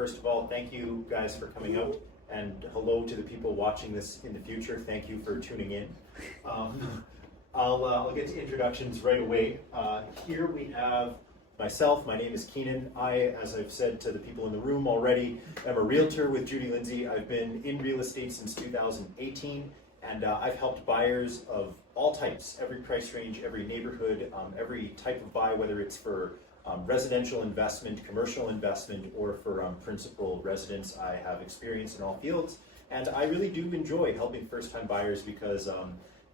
First of all, thank you guys for coming out, and hello to the people watching this in the future. Thank you for tuning in. I'll get to introductions right away. Here we have myself. My name is Keenan. I, as I've said to the people in the room already, am a realtor with Judy Lindsay. I've been in real estate since 2018, and I've helped buyers of all types, every price range, every neighborhood, every type of buy, whether it's for residential investment, commercial investment, or for principal residence. I have experience in all fields, and I really do enjoy helping first-time buyers because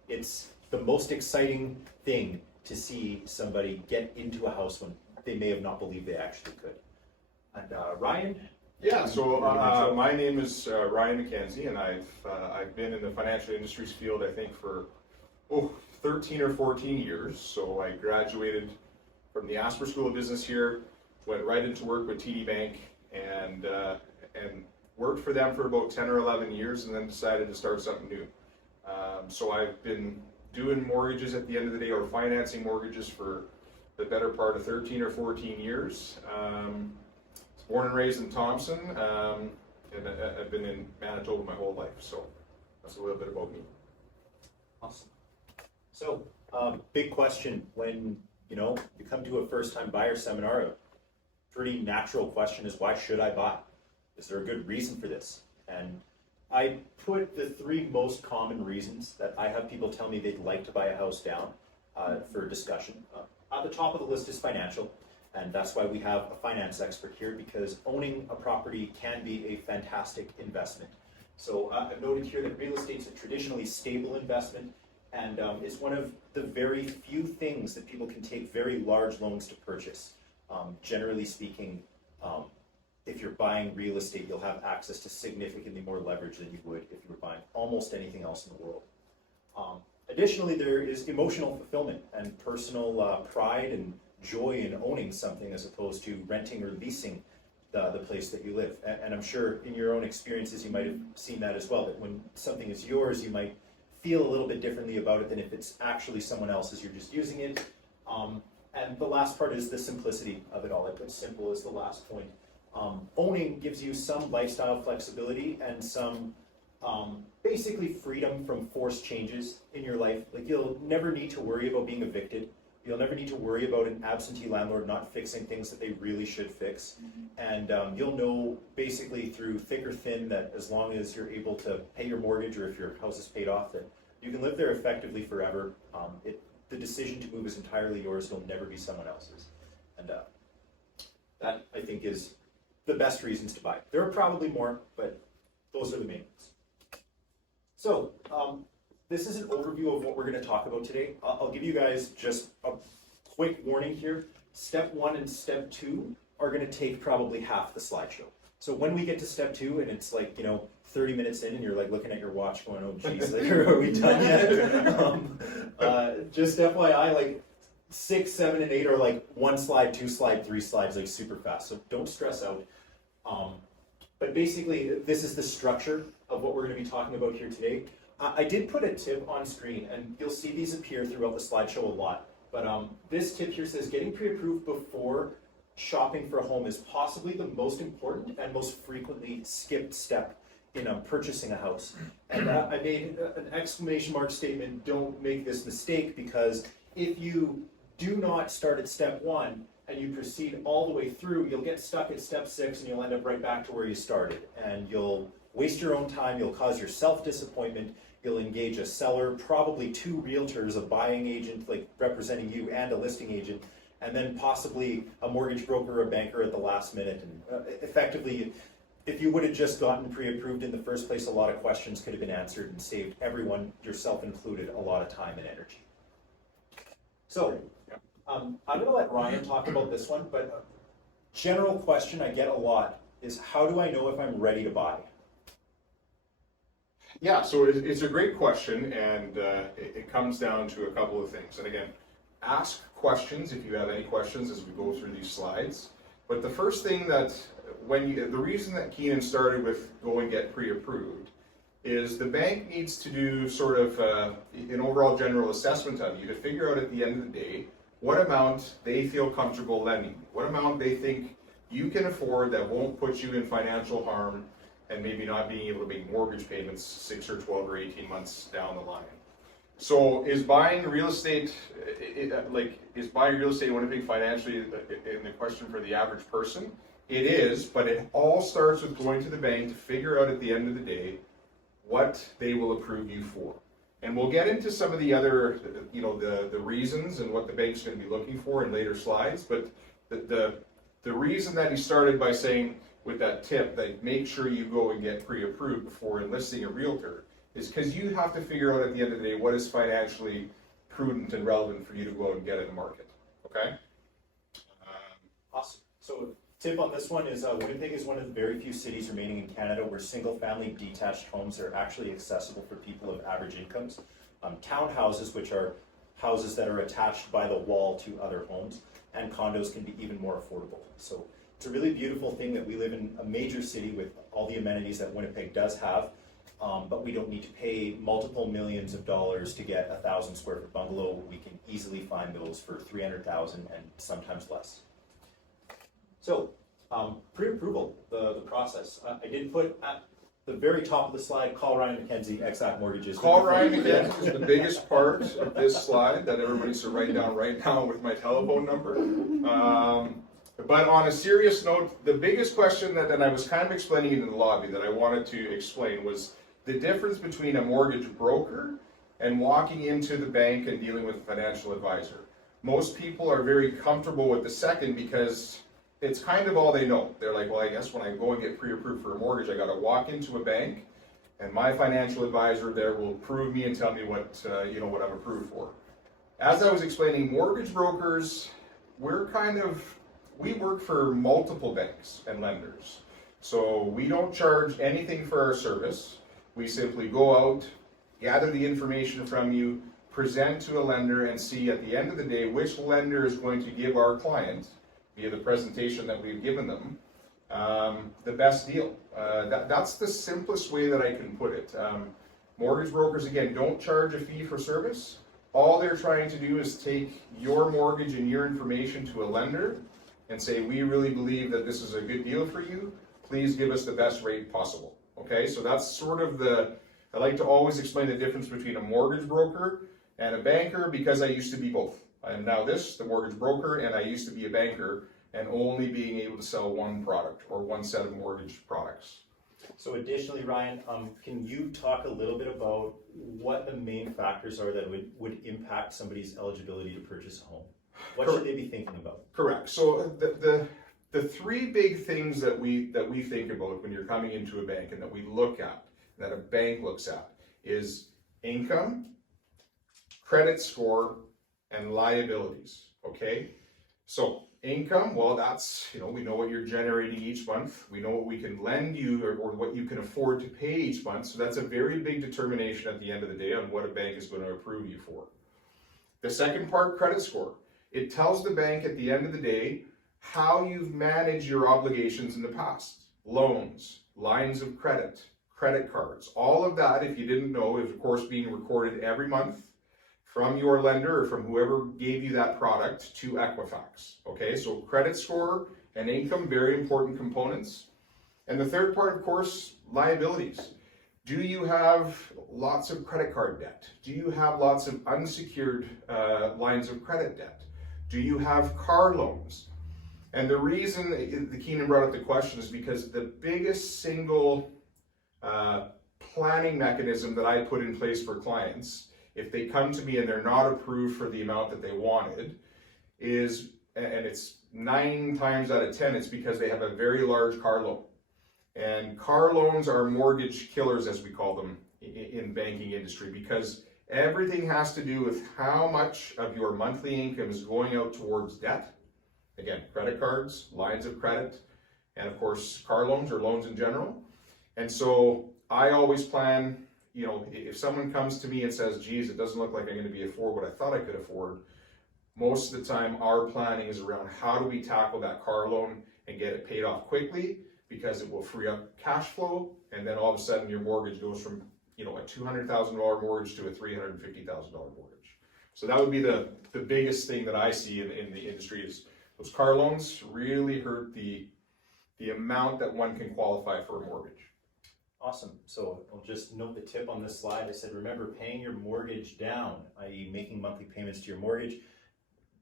it's the most exciting thing to see somebody get into a house when they may have not believed they actually could. And Ryan? Yeah, so my name is Ryan McKenzie, and I've been in the financial industries field, I think, for 13 or 14 years. So I graduated from the Asper School of Business here, went right into work with TD Bank, and worked for them for about 10 or 11 years, and then decided to start something new. So I've been doing mortgages at the end of the day, or financing mortgages, for the better part of 13 or 14 years. Born and raised in Thompson, and I've been in Manitoba my whole life, so that's a little bit about me. Awesome. So, big question when you come to a first-time buyer seminar. A pretty natural question is, why should I buy? Is there a good reason for this? And I put the three most common reasons that I have people tell me they'd like to buy a house down for discussion. At the top of the list is financial. And that's why we have a finance expert here, because owning a property can be a fantastic investment. So I've noted here that real estate is a traditionally stable investment, and it's one of the very few things that people can take very large loans to purchase. Generally speaking, if you're buying real estate, you'll have access to significantly more leverage than you would if you were buying almost anything else in the world. Additionally, there is emotional fulfillment and personal pride and joy in owning something as opposed to renting or leasing the place that you live. And I'm sure in your own experiences you might have seen that as well, that when something is yours you might feel a little bit differently about it than if it's actually someone else's, you're just using it. And the last part is the simplicity of it all. I put simple as the last point. Owning gives you some lifestyle flexibility and some basically freedom from forced changes in your life. Like, you'll never need to worry about being evicted. You'll never need to worry about an absentee landlord not fixing things that they really should fix. And you'll know basically through thick or thin that as long as you're able to pay your mortgage, or if your house is paid off, that you can live there effectively forever. The decision to move is entirely yours. It'll never be someone else's. And that, I think, is the best reasons to buy. There are probably more, but those are the main ones. So, this is an overview of what we're going to talk about today. I'll give you guys just a quick warning here. Step 1 and Step 2 are going to take probably half the slideshow. So when we get to Step 2 and it's like, 30 minutes in and you're like looking at your watch going, oh geez, like, are we done yet? Just FYI, like 6, 7, and 8 are like 1 slide, 2 slide, 3 slides, like super fast. So don't stress out. But basically, this is the structure of what we're going to be talking about here today. I did put a tip on screen, and you'll see these appear throughout the slideshow a lot. But this tip here says getting pre-approved before shopping for a home is possibly the most important and most frequently skipped step in purchasing a house. And I made an exclamation mark statement, don't make this mistake, because if you do not start at Step 1 and you proceed all the way through, you'll get stuck at Step 6 and you'll end up right back to where you started. And you'll waste your own time, you'll cause yourself disappointment. You'll engage a seller, probably 2 realtors, a buying agent like representing you and a listing agent, and then possibly a mortgage broker or a banker at the last minute. And effectively, if you would have just gotten pre-approved in the first place, a lot of questions could have been answered and saved everyone, yourself included, a lot of time and energy. So, I'm going to let Ryan talk about this one, but a general question I get a lot is, how do I know if I'm ready to buy? Yeah, so it's a great question, and it comes down to a couple of things. And again, ask questions if you have any questions as we go through these slides. But the first thing that, the reason that Keenan started with go and get pre-approved is the bank needs to do sort of an overall general assessment of you to figure out at the end of the day what amount they feel comfortable lending, what amount they think you can afford that won't put you in financial harm and maybe not being able to make mortgage payments 6 or 12 or 18 months down the line. So is buying real estate, is buying real estate in Winnipeg financially in the question for the average person? It is, but it all starts with going to the bank to figure out at the end of the day what they will approve you for. And we'll get into some of the other, the reasons and what the bank's going to be looking for in later slides, but the reason that he started by saying with that tip that make sure you go and get pre-approved before enlisting a realtor is because you have to figure out at the end of the day what is financially prudent and relevant for you to go out and get in the market, okay? Awesome. So tip on this one is Winnipeg is one of the very few cities remaining in Canada where single-family detached homes are actually accessible for people of average incomes. Townhouses, which are houses that are attached by the wall to other homes, and condos can be even more affordable. So it's a really beautiful thing that we live in a major city with all the amenities that Winnipeg does have, but we don't need to pay multiple millions of dollars to get 1,000 square foot bungalow. We can easily find those for $300,000 and sometimes less. So, pre-approval, the process. I did put at the very top of the slide, call Ryan McKenzie, Exact Mortgages. Call Ryan McKenzie is the biggest part of this slide that everybody should write down right now with my telephone number. But on a serious note, the biggest question that, and I was kind of explaining it in the lobby that I wanted to explain was the difference between a mortgage broker and walking into the bank and dealing with a financial advisor. Most people are very comfortable with the second because it's kind of all they know. They're like, well, I guess when I go and get pre-approved for a mortgage, I got to walk into a bank and my financial advisor there will approve me and tell me what, what I'm approved for. As I was explaining, mortgage brokers, we work for multiple banks and lenders. So we don't charge anything for our service. We simply go out, gather the information from you, present to a lender, and see at the end of the day which lender is going to give our client, via the presentation that we've given them, the best deal. That's the simplest way that I can put it. Mortgage brokers, again, don't charge a fee for service. All they're trying to do is take your mortgage and your information to a lender and say, we really believe that this is a good deal for you. Please give us the best rate possible. Okay, so that's sort of I like to always explain the difference between a mortgage broker and a banker because I used to be both. I am now the mortgage broker, and I used to be a banker and only being able to sell one product or one set of mortgage products. So additionally, Ryan, can you talk a little bit about what the main factors are that would impact somebody's eligibility to purchase a home? What should they be thinking about? Correct. So the three big things that we think about when you're coming into a bank and that we look at, that a bank looks at, is income, credit score, and liabilities. Okay? So income, well, that's, we know what you're generating each month. We know what we can lend you or what you can afford to pay each month. So that's a very big determination at the end of the day on what a bank is going to approve you for. The second part, credit score. It tells the bank at the end of the day how you've managed your obligations in the past. Loans, lines of credit, credit cards, all of that, if you didn't know, is of course being recorded every month from your lender or from whoever gave you that product to Equifax. Okay, so credit score and income, very important components. And the third part, of course, liabilities. Do you have lots of credit card debt? Do you have lots of unsecured lines of credit debt? Do you have car loans? And the reason the Keenan brought up the question is because the biggest single planning mechanism that I put in place for clients, if they come to me and they're not approved for the amount that they wanted, is, and it's 9 times out of 10, it's because they have a very large car loan. And car loans are mortgage killers, as we call them in banking industry, because everything has to do with how much of your monthly income is going out towards debt. Again, credit cards, lines of credit, and of course, car loans or loans in general. And so I always plan, if someone comes to me and says, geez, it doesn't look like I'm going to be afford what I thought I could afford, most of the time our planning is around how do we tackle that car loan and get it paid off quickly, because it will free up cash flow, and then all of a sudden your mortgage goes from a $200,000 mortgage to a $350,000 mortgage. So that would be the biggest thing that I see in the industry is those car loans really hurt the the amount that one can qualify for a mortgage. Awesome. So I'll just note the tip on this slide. I said, remember, paying your mortgage down, i.e. making monthly payments to your mortgage,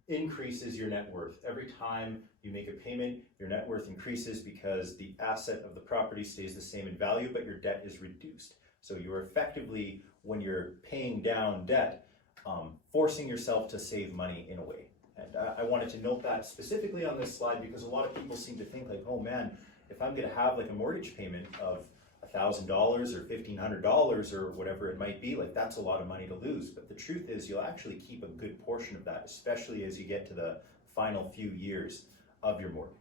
increases your net worth. Every time you make a payment, your net worth increases because the asset of the property stays the same in value, but your debt is reduced. So you're effectively, when you're paying down debt, forcing yourself to save money in a way. And I wanted to note that specifically on this slide because a lot of people seem to think like, oh man, if I'm gonna have like a mortgage payment of $1,000 or $1,500 or whatever it might be, like that's a lot of money to lose. But the truth is you'll actually keep a good portion of that, especially as you get to the final few years of your mortgage.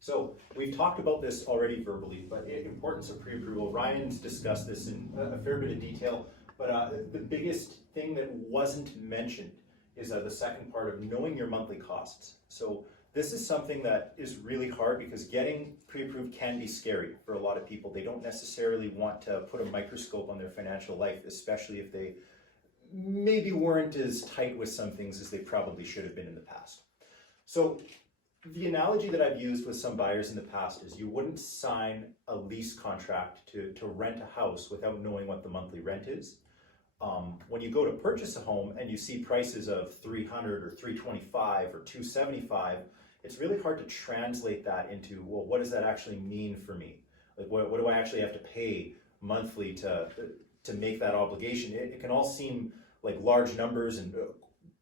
So we've talked about this already verbally, but the importance of pre-approval. Ryan's discussed this in a fair bit of detail, but the biggest thing that wasn't mentioned is the second part of knowing your monthly costs. So this is something that is really hard because getting pre-approved can be scary for a lot of people. They don't necessarily want to put a microscope on their financial life, especially if they maybe weren't as tight with some things as they probably should have been in the past. So the analogy that I've used with some buyers in the past is you wouldn't sign a lease contract to rent a house without knowing what the monthly rent is. When you go to purchase a home and you see prices of $300 or $325 or $275, it's really hard to translate that into, well, what does that actually mean for me? Like, what do I actually have to pay monthly to make that obligation? It can all seem like large numbers and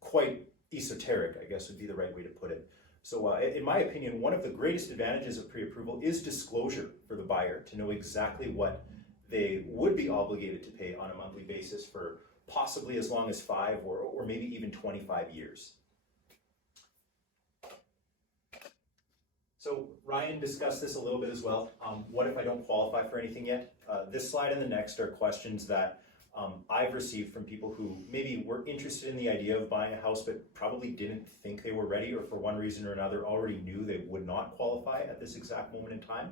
quite esoteric, I guess would be the right way to put it. So in my opinion, one of the greatest advantages of pre-approval is disclosure for the buyer to know exactly what they would be obligated to pay on a monthly basis for possibly as long as 5 or maybe even 25 years. So Ryan discussed this a little bit as well. What if I don't qualify for anything yet? This slide and the next are questions that I've received from people who maybe were interested in the idea of buying a house but probably didn't think they were ready, or for one reason or another already knew they would not qualify at this exact moment in time.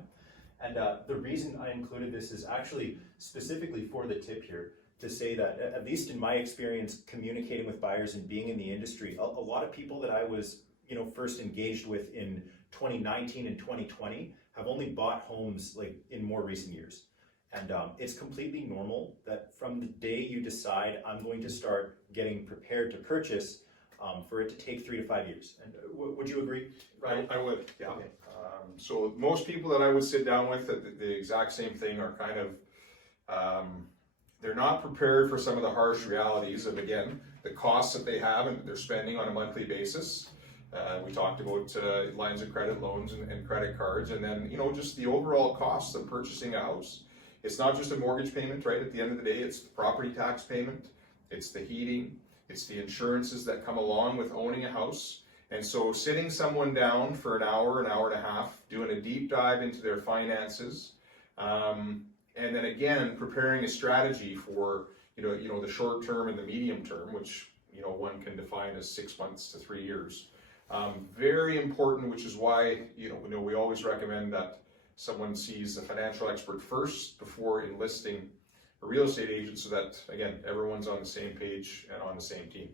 And the reason I included this is actually specifically for the tip here, to say that, at least in my experience communicating with buyers and being in the industry, a lot of people that I was first engaged with in 2019 and 2020 have only bought homes like in more recent years. And it's completely normal that from the day you decide I'm going to start getting prepared to purchase, for it to take 3 to 5 years. And would you agree, Ryan? I would, yeah. Okay. So most people that I would sit down with at the exact same thing are kind of, they're not prepared for some of the harsh realities of, again, the costs that they have and that they're spending on a monthly basis. We talked about lines of credit, loans, and credit cards, and then just the overall costs of purchasing a house. It's not just a mortgage payment, right? At the end of the day, it's the property tax payment, it's the heating, it's the insurances that come along with owning a house. And so sitting someone down for an hour and a half, doing a deep dive into their finances, and then again preparing a strategy for the short term and the medium term, which one can define as 6 months to 3 years. Very important, which is why we always recommend that someone sees a financial expert first before enlisting a real estate agent, so that again everyone's on the same page and on the same team.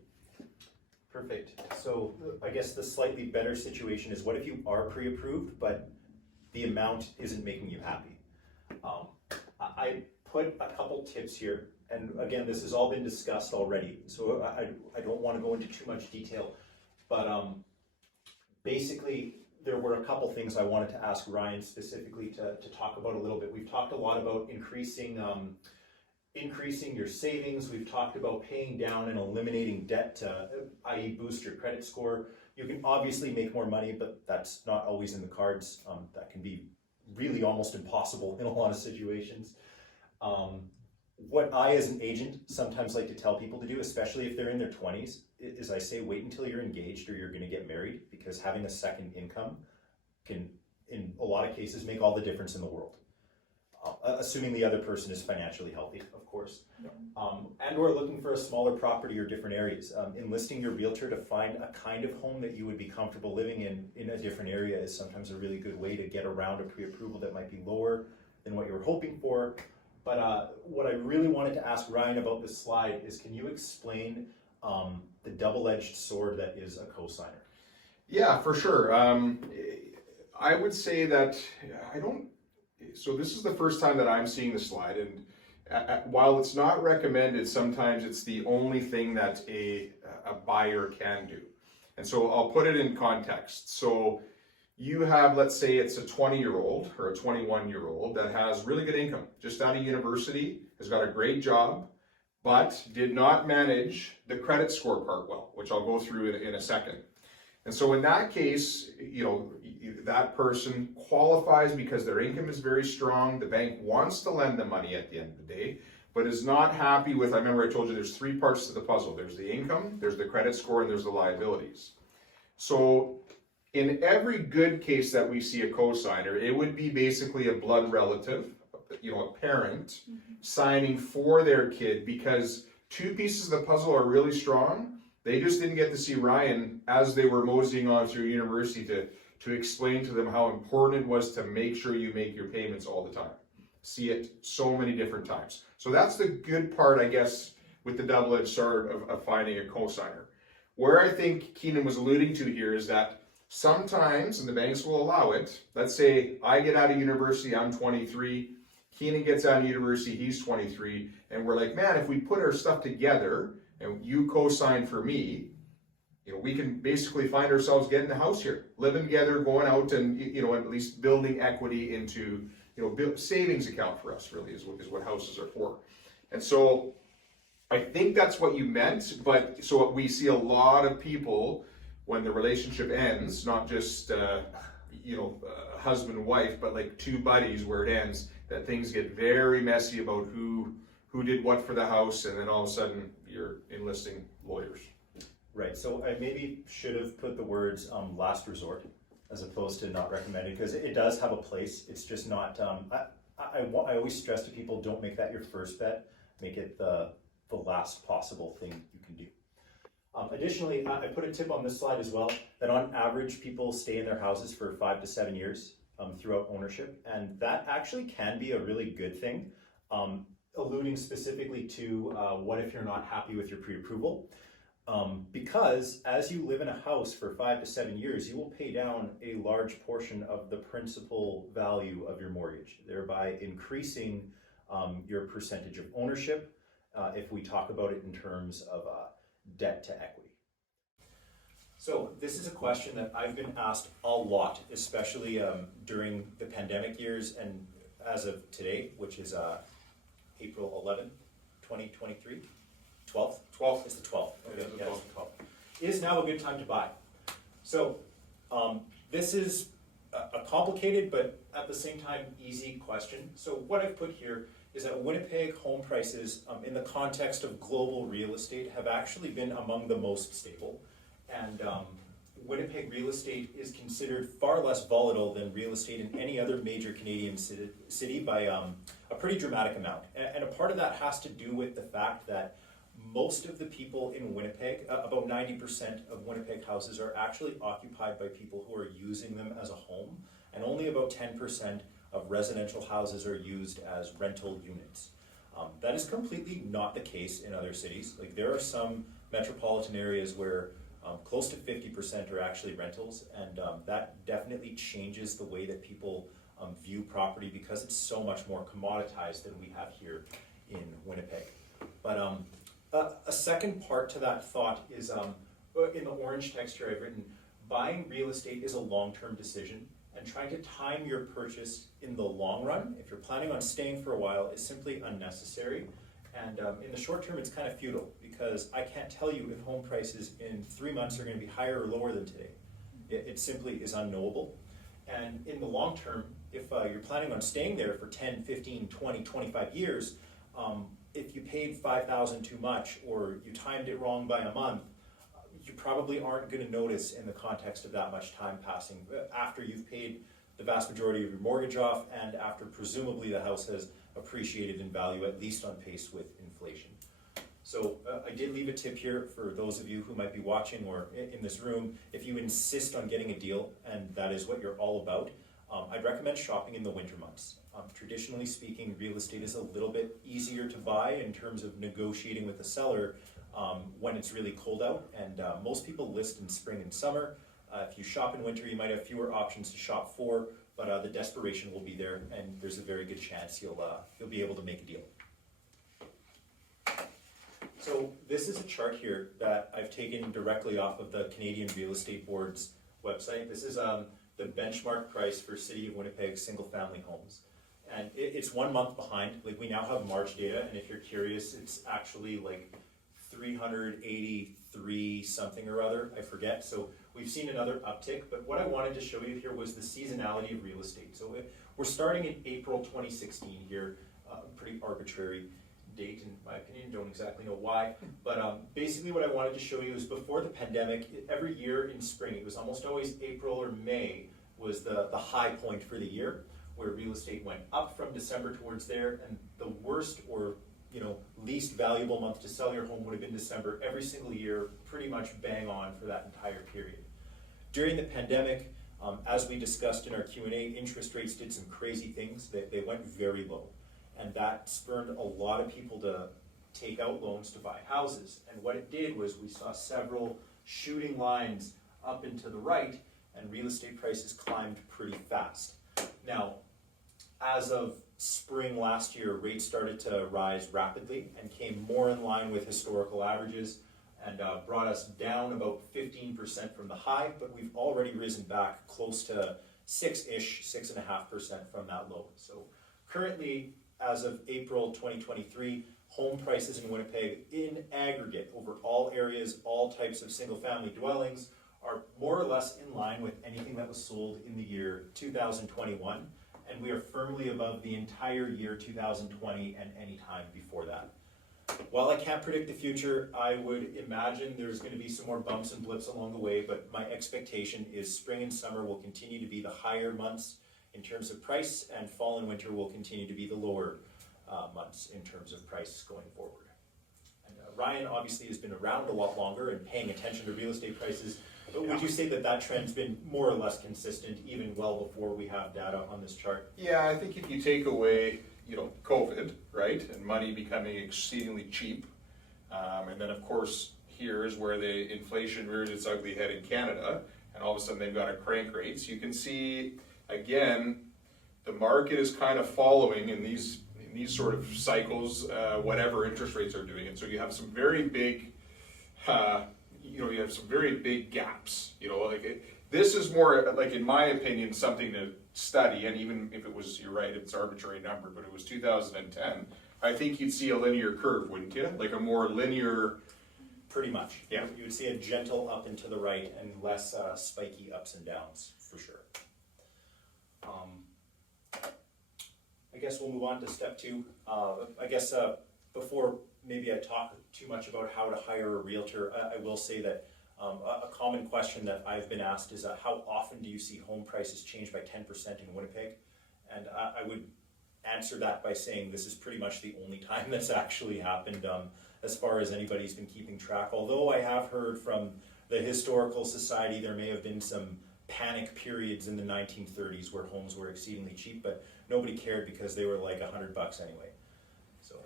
Perfect. So I guess the slightly better situation is, what if you are pre-approved but the amount isn't making you happy? I put a couple tips here, and again, this has all been discussed already, so I don't want to go into too much detail, but basically there were a couple things I wanted to ask Ryan specifically to talk about a little bit. We've talked a lot about increasing your savings. We've talked about paying down and eliminating debt to, i.e. boost your credit score. You can obviously make more money, but that's not always in the cards. That can be really almost impossible in a lot of situations. What I, as an agent, sometimes like to tell people to do, especially if they're in their 20s, is I say wait until you're engaged or you're going to get married, because having a second income can, in a lot of cases, make all the difference in the world. Assuming the other person is financially healthy, of course. And or looking for a smaller property or different areas. Enlisting your realtor to find a kind of home that you would be comfortable living in a different area is sometimes a really good way to get around a pre-approval that might be lower than what you were hoping for. But what I really wanted to ask Ryan about this slide is, can you explain the double-edged sword that is a cosigner? Yeah, for sure. I would say that I don't, so this is the first time that I'm seeing the slide, and while it's not recommended, sometimes it's the only thing that a buyer can do. And so I'll put it in context. So you have, let's say it's a 20-year-old or a 21-year-old that has really good income, just out of university, has got a great job, but did not manage the credit score part well, which I'll go through in a second. And so in that case, you know, that person qualifies because their income is very strong. The bank wants to lend them money at the end of the day, but is not happy with, I remember I told you there's three parts to the puzzle. There's the income, there's the credit score, and there's the liabilities. So in every good case that we see a cosigner, it would be basically a blood relative, you know, a parent signing for their kid because two pieces of the puzzle are really strong. They just didn't get to see Ryan as they were moseying on through university to explain to them how important it was to make sure you make your payments all the time. See it so many different times. So that's the good part, I guess, with the double-edged sword of finding a cosigner. Where I think Keenan was alluding to here is that sometimes, and the banks will allow it, let's say I get out of university, I'm 23, Keenan gets out of university, he's 23, and we're like, man, if we put our stuff together, and you co-sign for me, you know, we can basically find ourselves getting a house here, living together, going out and, you know, at least building equity into, you know, savings account for us really is what houses are for. And so I think that's what you meant, but so we see a lot of people when the relationship ends, not just, you know, husband and wife, but like two buddies where it ends, that things get very messy about who did what for the house, and then all of a sudden you're enlisting lawyers. Right, so I maybe should have put the words last resort as opposed to not recommended, because it does have a place. It's just not, I always stress to people, don't make that your first bet, make it the last possible thing you can do. Additionally, I put a tip on this slide as well, that on average people stay in their houses for 5 to 7 years throughout ownership, and that actually can be a really good thing. Alluding specifically to what if you're not happy with your pre-approval, because as you live in a house for 5 to 7 years, you will pay down a large portion of the principal value of your mortgage, thereby increasing your percentage of ownership, if we talk about it in terms of debt to equity. So this is a question that I've been asked a lot, especially during the pandemic years and as of today, which is April 11, 2023, 12th? 12th. It's the 12th. Okay, yeah, it's the 12th. Is now a good time to buy? So this is a complicated, but at the same time, easy question. So what I've put here is that Winnipeg home prices in the context of global real estate have actually been among the most stable. And Winnipeg real estate is considered far less volatile than real estate in any other major Canadian city by a pretty dramatic amount. And a part of that has to do with the fact that most of the people in Winnipeg, about 90% of Winnipeg houses are actually occupied by people who are using them as a home, and only about 10% of residential houses are used as rental units. That is completely not the case in other cities. Like, there are some metropolitan areas where close to 50% are actually rentals, and that definitely changes the way that people view property, because it's so much more commoditized than we have here in Winnipeg. But a second part to that thought is, in the orange text here I've written, buying real estate is a long-term decision, and trying to time your purchase in the long run, if you're planning on staying for a while, is simply unnecessary. And in the short term, it's kind of futile, because I can't tell you if home prices in 3 months are going to be higher or lower than today. It simply is unknowable. And in the long term, if you're planning on staying there for 10, 15, 20, 25 years, if you paid $5,000 too much, or you timed it wrong by a month, you probably aren't going to notice in the context of that much time passing after you've paid the vast majority of your mortgage off, and after presumably the house has appreciated in value, at least on pace with inflation. So I did leave a tip here for those of you who might be watching or in this room. If you insist on getting a deal, and that is what you're all about, I'd recommend shopping in the winter months. Traditionally speaking, real estate is a little bit easier to buy in terms of negotiating with the seller when it's really cold out, and most people list in spring and summer. If you shop in winter, you might have fewer options to shop for, but the desperation will be there, and there's a very good chance you'll be able to make a deal. So this is a chart here that I've taken directly off of the Canadian Real Estate Board's website. This is the benchmark price for City of Winnipeg single-family homes. And it's 1 month behind. Like, we now have March data, and if you're curious, it's actually like 383 something or other, I forget. So we've seen another uptick, but what I wanted to show you here was the seasonality of real estate. So we're starting in April 2016 here, pretty arbitrary date, in my opinion, don't exactly know why, but basically what I wanted to show you is before the pandemic, every year in spring, it was almost always April or May was the high point for the year, where real estate went up from December towards there, and the worst or least valuable month to sell your home would have been December every single year, pretty much bang on for that entire period. During the pandemic, as we discussed in our Q&A, interest rates did some crazy things. They went very low. And that spurred a lot of people to take out loans to buy houses. And what it did was we saw several shooting lines up and to the right, and real estate prices climbed pretty fast. Now, as of spring last year, rates started to rise rapidly and came more in line with historical averages, and brought us down about 15% from the high, but we've already risen back close to 6.5% from that low. So currently, as of April 2023, home prices in Winnipeg in aggregate over all areas, all types of single-family dwellings, are more or less in line with anything that was sold in the year 2021, and we are firmly above the entire year 2020 and any time before that. While I can't predict the future, I would imagine there's going to be some more bumps and blips along the way, but my expectation is spring and summer will continue to be the higher months in terms of price, and fall and winter will continue to be the lower months in terms of price going forward. And Ryan obviously has been around a lot longer and paying attention to real estate prices, but would you say that trend's been more or less consistent even well before we have data on this chart? Yeah, I think if you take away, COVID, right, and money becoming exceedingly cheap, and then of course here's where the inflation rears its ugly head in Canada, and all of a sudden they've got to crank rates. You can see again, the market is kind of following in these sort of cycles, whatever interest rates are doing, and so you have some very big, you have some very big gaps. This is more like, in my opinion, something to study. And even if it was, you're right, it's an arbitrary number, but it was 2010. I think you'd see a linear curve, wouldn't you? Like a more linear. Pretty much. Yeah. You would see a gentle up and to the right and less spiky ups and downs for sure. I guess we'll move on to step two. I guess before maybe I talk too much about how to hire a realtor, I will say that a common question that I've been asked is how often do you see home prices change by 10% in Winnipeg? And I would answer that by saying this is pretty much the only time that's actually happened as far as anybody's been keeping track. Although I have heard from the Historical Society there may have been some panic periods in the 1930s where homes were exceedingly cheap, but nobody cared because they were like $100 anyway. So,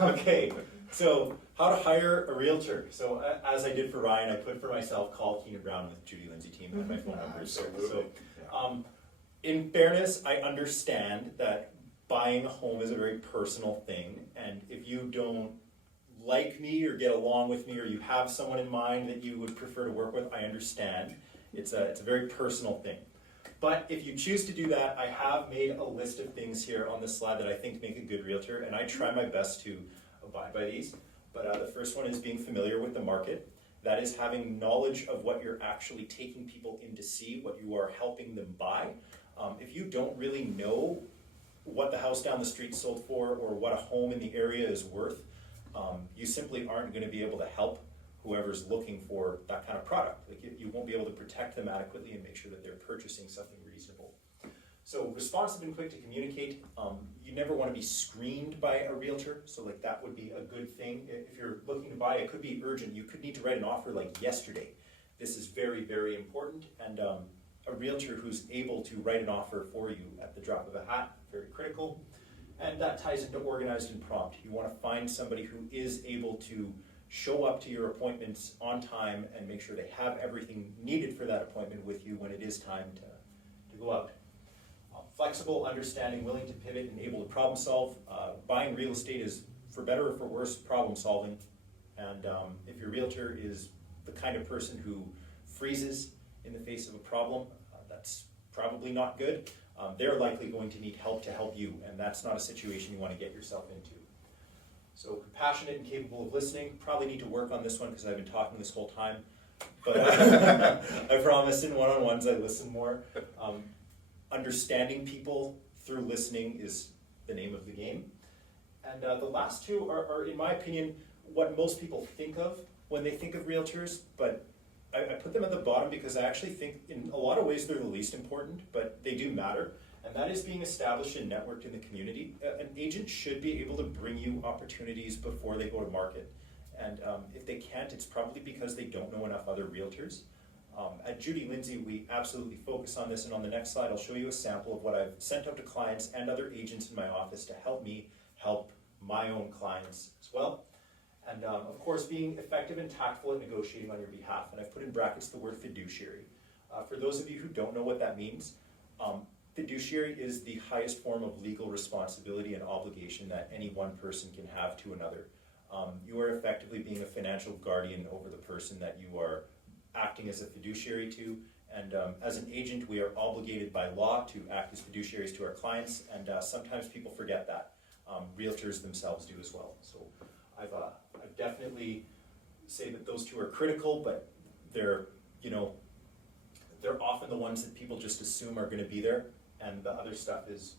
okay, so how to hire a realtor. So as I did for Ryan, I put for myself, call Keenan Brown with Judy Lindsay team and my phone number. So in fairness, I understand that buying a home is a very personal thing, and if you don't like me or get along with me, or you have someone in mind that you would prefer to work with, I understand. It's a very personal thing. But if you choose to do that, I have made a list of things here on this slide that I think make a good realtor, and I try my best to abide by these. But the first one is being familiar with the market. That is having knowledge of what you're actually taking people in to see, what you are helping them buy. If you don't really know what the house down the street sold for or what a home in the area is worth, you simply aren't going to be able to help whoever's looking for that kind of product. Like you won't be able to protect them adequately and make sure that they're purchasing something reasonable. So responsive and quick to communicate. You never want to be screened by a realtor, so like that would be a good thing. If you're looking to buy, it could be urgent. You could need to write an offer like yesterday. This is very, very important, and a realtor who's able to write an offer for you at the drop of a hat, very critical. And that ties into organized and prompt. You want to find somebody who is able to show up to your appointments on time and make sure they have everything needed for that appointment with you when it is time to go out. Flexible, understanding, willing to pivot, and able to problem solve. Buying real estate is, for better or for worse, problem solving. And if your realtor is the kind of person who freezes in the face of a problem, that's probably not good. They're likely going to need help to help you, and that's not a situation you want to get yourself into. So compassionate and capable of listening. Probably need to work on this one because I've been talking this whole time. But I promise in one-on-ones I listen more. Understanding people through listening is the name of the game. And the last two are, in my opinion, what most people think of when they think of realtors, but I put them at the bottom because I actually think in a lot of ways they're the least important, but they do matter. And that is being established and networked in the community. An agent should be able to bring you opportunities before they go to market. And if they can't, it's probably because they don't know enough other realtors. At Judy Lindsay, we absolutely focus on this, and on the next slide I'll show you a sample of what I've sent out to clients and other agents in my office to help me help my own clients as well. And of course, being effective and tactful at negotiating on your behalf. And I've put in brackets the word fiduciary. For those of you who don't know what that means, fiduciary is the highest form of legal responsibility and obligation that any one person can have to another. You are effectively being a financial guardian over the person that you are acting as a fiduciary to. And as an agent, we are obligated by law to act as fiduciaries to our clients, and sometimes people forget that. Realtors themselves do as well. So I've definitely say that those two are critical, but they're often the ones that people just assume are going to be there, and the other stuff is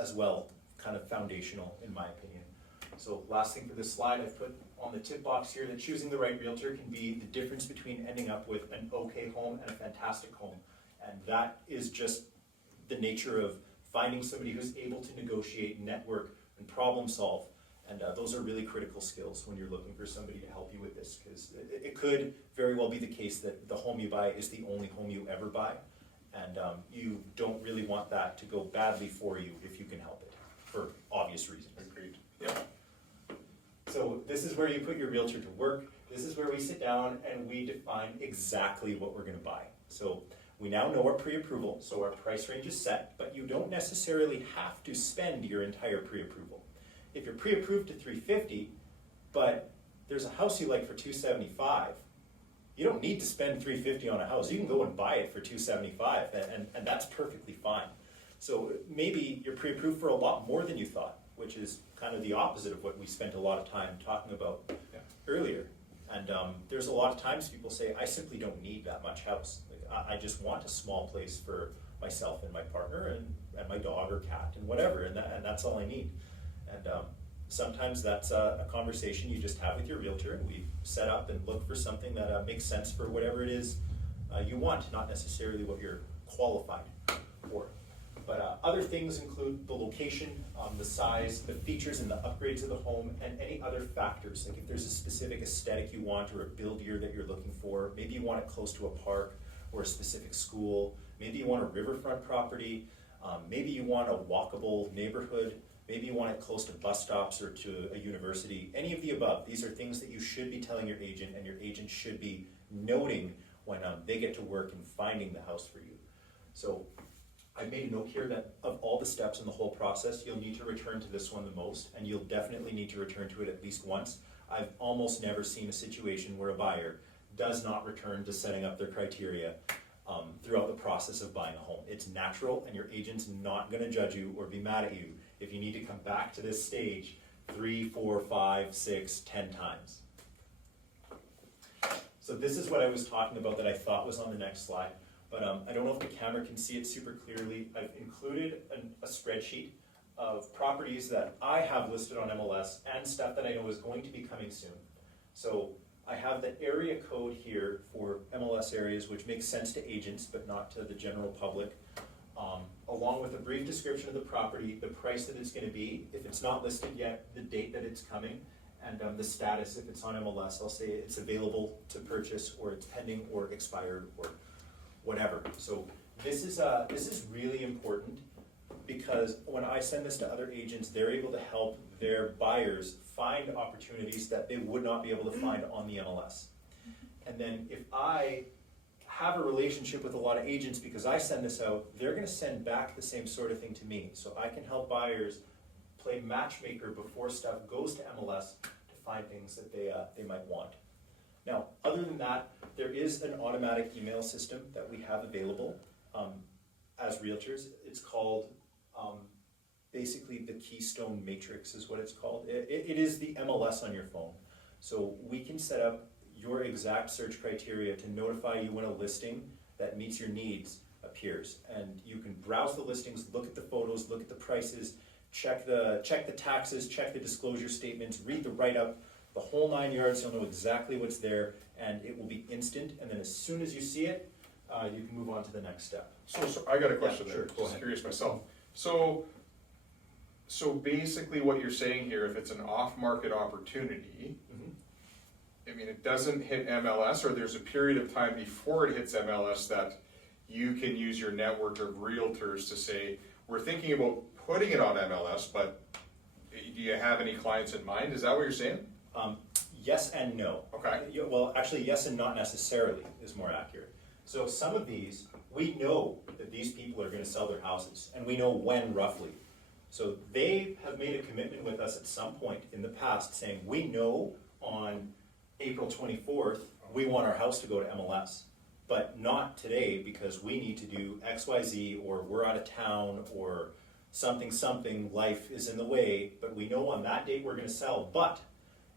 as well kind of foundational in my opinion. So last thing for this slide, I've put on the tip box here that choosing the right realtor can be the difference between ending up with an okay home and a fantastic home. And that is just the nature of finding somebody who's able to negotiate, network, and problem solve. And those are really critical skills when you're looking for somebody to help you with this, because it could very well be the case that the home you buy is the only home you ever buy. And you don't really want that to go badly for you if you can help it, for obvious reasons. Agreed. Yeah. So this is where you put your realtor to work. This is where we sit down and we define exactly what we're going to buy. So we now know our pre-approval, so our price range is set, but you don't necessarily have to spend your entire pre-approval. If you're pre-approved to $350, but there's a house you like for $275, you don't need to spend $350 on a house. You can go and buy it for $275, and that's perfectly fine. So maybe you're pre-approved for a lot more than you thought, which is kind of the opposite of what we spent a lot of time talking about earlier. And there's a lot of times people say, I simply don't need that much house. Like, I just want a small place for myself and my partner and my dog or cat and whatever, and that's all I need. And sometimes that's a conversation you just have with your realtor, and we set up and look for something that makes sense for whatever it is you want, not necessarily what you're qualified for. But other things include the location, the size, the features and the upgrades of the home, and any other factors. Like if there's a specific aesthetic you want or a build year that you're looking for, maybe you want it close to a park or a specific school, maybe you want a riverfront property, maybe you want a walkable neighborhood, maybe you want it close to bus stops or to a university, any of the above. These are things that you should be telling your agent, and your agent should be noting when they get to work in finding the house for you. So I've made a note here that of all the steps in the whole process, you'll need to return to this one the most, and you'll definitely need to return to it at least once. I've almost never seen a situation where a buyer does not return to setting up their criteria throughout the process of buying a home. It's natural, and your agent's not going to judge you or be mad at you if you need to come back to this stage 3, 4, 5, 6, 10 times. So this is what I was talking about that I thought was on the next slide. But I don't know if the camera can see it super clearly. I've included a spreadsheet of properties that I have listed on MLS and stuff that I know is going to be coming soon. So I have the area code here for MLS areas, which makes sense to agents, but not to the general public, along with a brief description of the property, the price that it's going to be, if it's not listed yet, the date that it's coming, and the status. If it's on MLS, I'll say it's available to purchase, or it's pending, or expired, or whatever. So this is really important because when I send this to other agents, they're able to help their buyers find opportunities that they would not be able to find on the MLS. And then if I have a relationship with a lot of agents because I send this out, they're gonna send back the same sort of thing to me. So I can help buyers play matchmaker before stuff goes to MLS to find things that they might want. Now, other than that, there is an automatic email system that we have available as realtors. It's called basically the Keystone Matrix is what it's called. It is the MLS on your phone. So we can set up your exact search criteria to notify you when a listing that meets your needs appears. And you can browse the listings, look at the photos, look at the prices, check the taxes, check the disclosure statements, read the write-up, the whole 9 yards. You'll know exactly what's there, and it will be instant. And then as soon as you see it, you can move on to the next step. So I got a question Yeah, there. sure, go ahead. Curious myself. So basically what you're saying here, if it's an off-market opportunity, I mean, it doesn't hit MLS, or there's a period of time before it hits MLS that you can use your network of realtors to say, we're thinking about putting it on MLS, but do you have any clients in mind? Is that what you're saying? Yes and no. Okay. Well, actually, yes and not necessarily is more accurate. So some of these, we know that these people are gonna sell their houses, and we know when roughly. So they have made a commitment with us at some point in the past saying, we know on April 24th, we want our house to go to MLS, but not today because we need to do X, Y, Z, or we're out of town, or something, life is in the way, but we know on that date we're gonna sell. But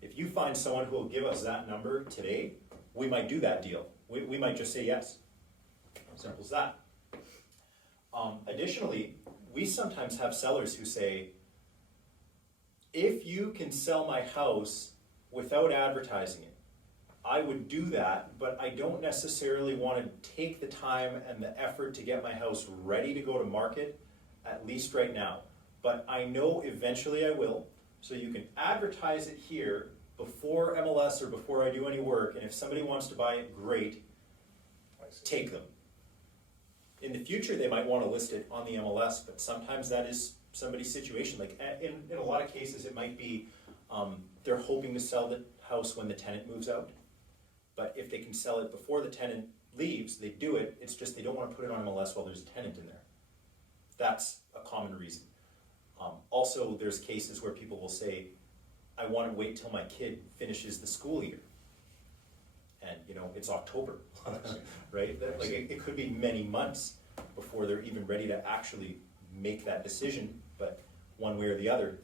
if you find someone who will give us that number today, we might do that deal. We might just say yes. Simple as that. Additionally, we sometimes have sellers who say, if you can sell my house without advertising it, I would do that, but I don't necessarily want to take the time and the effort to get my house ready to go to market, at least right now. But I know eventually I will, so you can advertise it here before MLS or before I do any work, and if somebody wants to buy it, great, take them. In the future, they might want to list it on the MLS, but sometimes that is somebody's situation. Like in a lot of cases, it might be they're hoping to sell the house when the tenant moves out. But if they can sell it before the tenant leaves, they do it. It's just they don't want to put it on MLS while there's a tenant in there. That's a common reason. Also, there's cases where people will say, I want to wait till my kid finishes the school year. And it's October, right? Like it could be many months before they're even ready to actually make that decision, but one way or the other,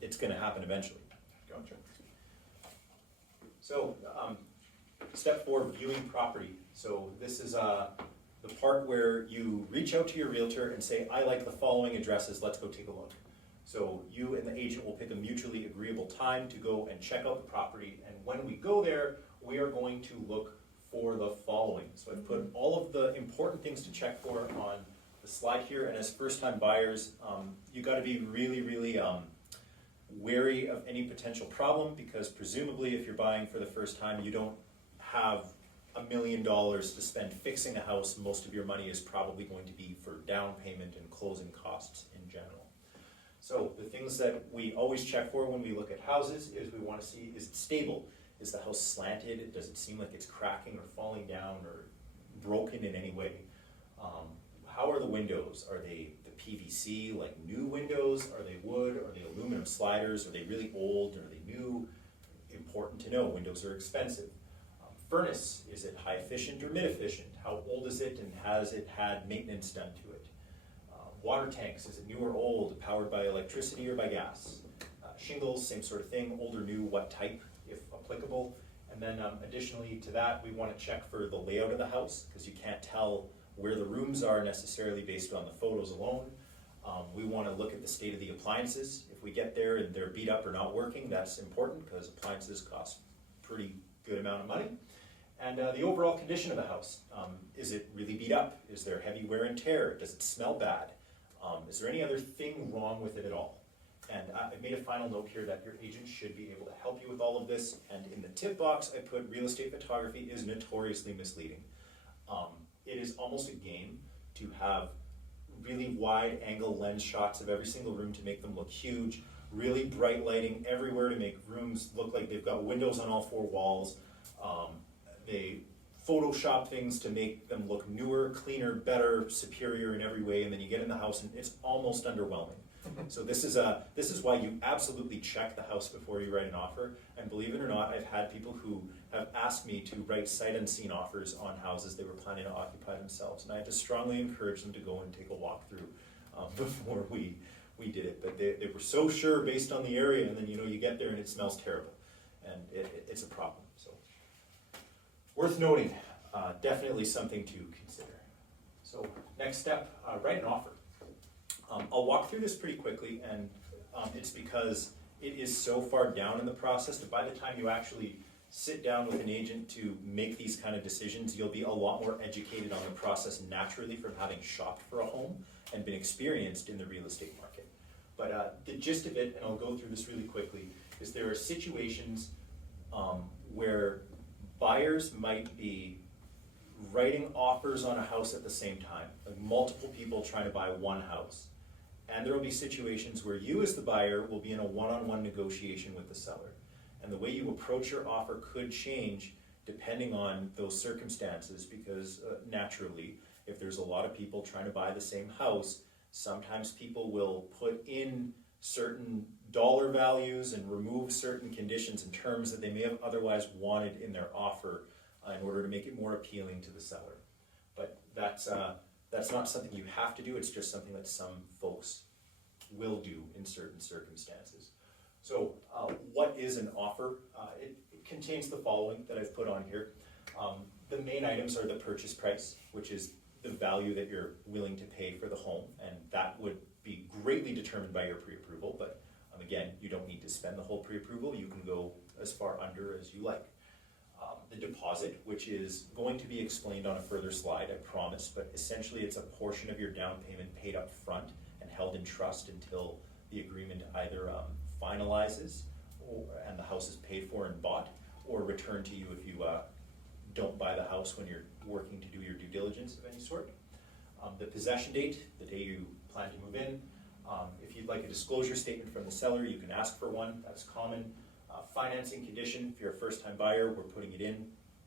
it's gonna happen eventually. Gotcha. So, step 4, viewing property. So this is the part where you reach out to your realtor and say, I like the following addresses, let's go take a look. So you and the agent will pick a mutually agreeable time to go and check out the property, and when we go there, we are going to look for the following. So I've put all of the important things to check for on the slide here, and as first-time buyers, you gotta be really, really wary of any potential problem, because presumably if you're buying for the first time, you don't have $1 million to spend fixing a house. Most of your money is probably going to be for down payment and closing costs in general. So the things that we always check for when we look at houses is we want to see, is it stable? Is the house slanted? Does it seem like it's cracking or falling down or broken in any way? How are the windows? Are they the PVC, like new windows? Are they wood? Are they aluminum sliders? Are they really old? Are they new? Important to know, windows are expensive. Furnace, is it high efficient or mid efficient? How old is it, and has it had maintenance done to it? Water tanks, is it new or old, powered by electricity or by gas? Shingles, same sort of thing, old or new, what type, if applicable. And then additionally to that, we want to check for the layout of the house, because you can't tell where the rooms are necessarily based on the photos alone. We want to look at the state of the appliances. If we get there and they're beat up or not working, that's important, because appliances cost a pretty good amount of money. And the overall condition of the house. Is it really beat up? Is there heavy wear and tear? Does it smell bad? Is there any other thing wrong with it at all? And I made a final note here that your agent should be able to help you with all of this. And in the tip box, I put real estate photography is notoriously misleading. It is almost a game to have really wide angle lens shots of every single room to make them look huge, really bright lighting everywhere to make rooms look like they've got windows on all four walls. They Photoshop things to make them look newer, cleaner, better, superior in every way, and then you get in the house and it's almost underwhelming. So this is why you absolutely check the house before you write an offer. And believe it or not, I've had people who have asked me to write sight unseen offers on houses they were planning to occupy themselves, and I had to strongly encourage them to go and take a walk through before we did it. But they were so sure based on the area, and then you get there and it smells terrible, and it's a problem. So worth noting, definitely something to consider. So next step, write an offer. I'll walk through this pretty quickly, and it's because it is so far down in the process that by the time you actually sit down with an agent to make these kind of decisions, you'll be a lot more educated on the process naturally from having shopped for a home and been experienced in the real estate market. But the gist of it, and I'll go through this really quickly, is there are situations where buyers might be writing offers on a house at the same time, like multiple people trying to buy one house. And there will be situations where you as the buyer will be in a one-on-one negotiation with the seller. And the way you approach your offer could change depending on those circumstances, because naturally, if there's a lot of people trying to buy the same house, sometimes people will put in certain dollar values and remove certain conditions and terms that they may have otherwise wanted in their offer in order to make it more appealing to the seller. But that's not something you have to do, it's just something that some folks will do in certain circumstances. So what is an offer? It contains the following that I've put on here. The main items are the purchase price, which is the value that you're willing to pay for the home, and that would be greatly determined by your pre-approval, but again, you don't need to spend the whole pre-approval, you can go as far under as you like. The deposit, which is going to be explained on a further slide, I promise, but essentially it's a portion of your down payment paid up front and held in trust until the agreement either finalizes and the house is paid for and bought, or returned to you if you don't buy the house when you're working to do your due diligence of any sort. The possession date, the day you plan to move in. If you'd like a disclosure statement from the seller, you can ask for one, that's common. Financing condition, if you're a first-time buyer, we're putting it in,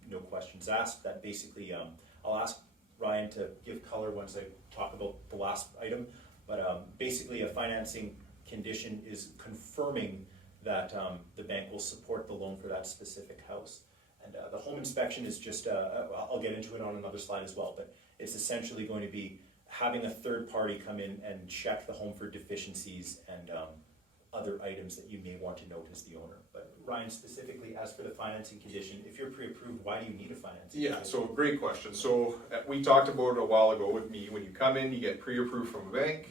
no questions asked. That basically, I'll ask Ryan to give color once I talk about the last item, but basically a financing condition is confirming that the bank will support the loan for that specific house. And the home inspection is just, I'll get into it on another slide as well, but it's essentially going to be having a third party come in and check the home for deficiencies and other items that you may want to note as the owner. But Ryan, specifically as for the financing condition, if you're pre-approved, why do you need a financing condition? So great question. So we talked about it a while ago with me. When you come in, you get pre-approved from a bank.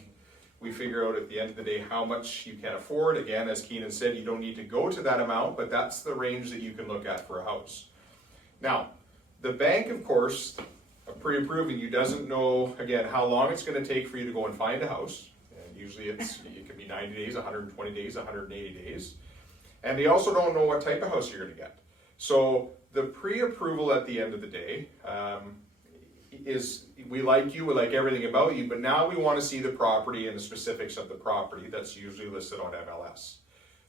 We figure out at the end of the day how much you can afford. Again, as Keenan said, you don't need to go to that amount, but that's the range that you can look at for a house. Now, the bank, of course, pre-approving you doesn't know, again, how long it's going to take for you to go and find a house. And usually it could be 90 days, 120 days, 180 days. And they also don't know what type of house you're going to get. So the pre-approval at the end of the day is, we like you, we like everything about you, but now we want to see the property and the specifics of the property that's usually listed on MLS.